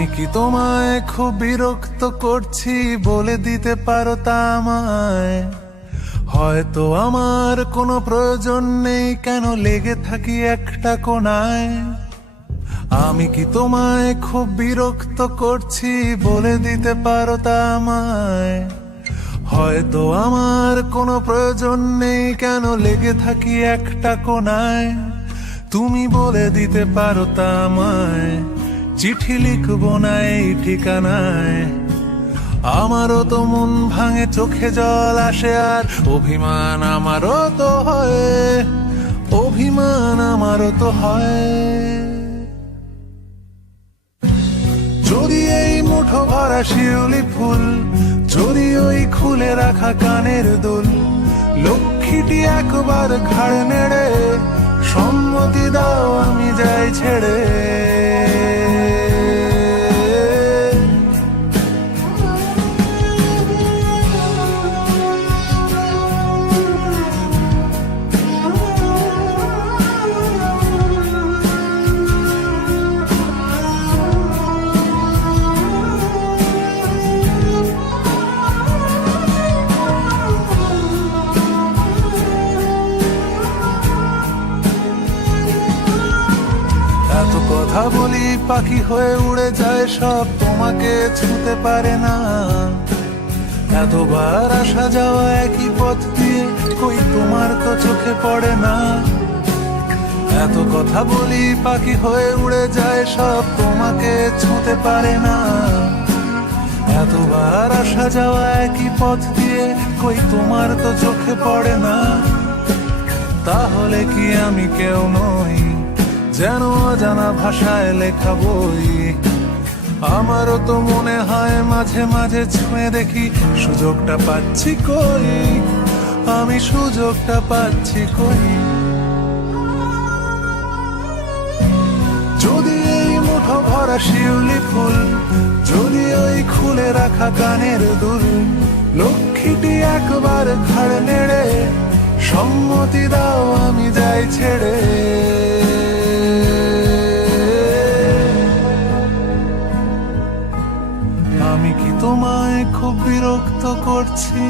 আমি কি তোমায় খুব বিরক্ত করছি বলে দিতে পারো তা আমায়? হয়তো আমার কোনো প্রয়োজন নেই, কেন লেগে থাকি একটা কোণায়। আমি কি তোমায় খুব বিরক্ত করছি বলে দিতে পারো তা আমায়? হয়তো আমার কোনো প্রয়োজন নেই, কেন লেগে থাকি একটা কোণায়। তুমি বলে দিতে পারো তা আমায়, চিঠি লিখবো না এই ঠিকানায়। আমারও তো মন ভাঙে, চোখে জল আসে, আর অভিমান আমারও তো হয়, অভিমান আমারও তো হয়। যদি এই মুঠো ভরা শিউলি ফুল, যদি ওই খুলে রাখা কানের দুল, লক্ষ্মীটি একবার ঘাড় নেড়ে সম্মতি দাও আমি যাই ছেড়ে। এত কথা বলি পাখি হয়ে উড়ে যায় সব, তোমাকে ছুঁতে পারে না। এতবার আসা যাওয়া একই পথ দিয়ে, কই তোমার তো চোখে পড়ে না। এত কথা বলি পাখি হয়ে উড়ে যায় সব, তোমাকে ছুঁতে পারে না। এতবার আসা যাওয়া একই পথ দিয়ে, কই তোমার তো চোখে পড়ে না। তাহলে কি আমি কেউ নই, যেন অজানা ভাষায় লেখা বই? আমারও তো মনে হয় মাঝে মাঝে ছুঁয়ে দেখি, সুযোগটা পাচ্ছি কই, আমি সুযোগটা পাচ্ছি কই। যদি এই মুঠো ভরা শিউলি ফুল, যদি ওই খুলে রাখা কানের দুল, লক্ষ্মীটি একবার ঘাড় নেড়ে সম্মতি দাও আমি যাই ছেড়ে। আমি কি তোমায় খুব বিরক্ত করছি?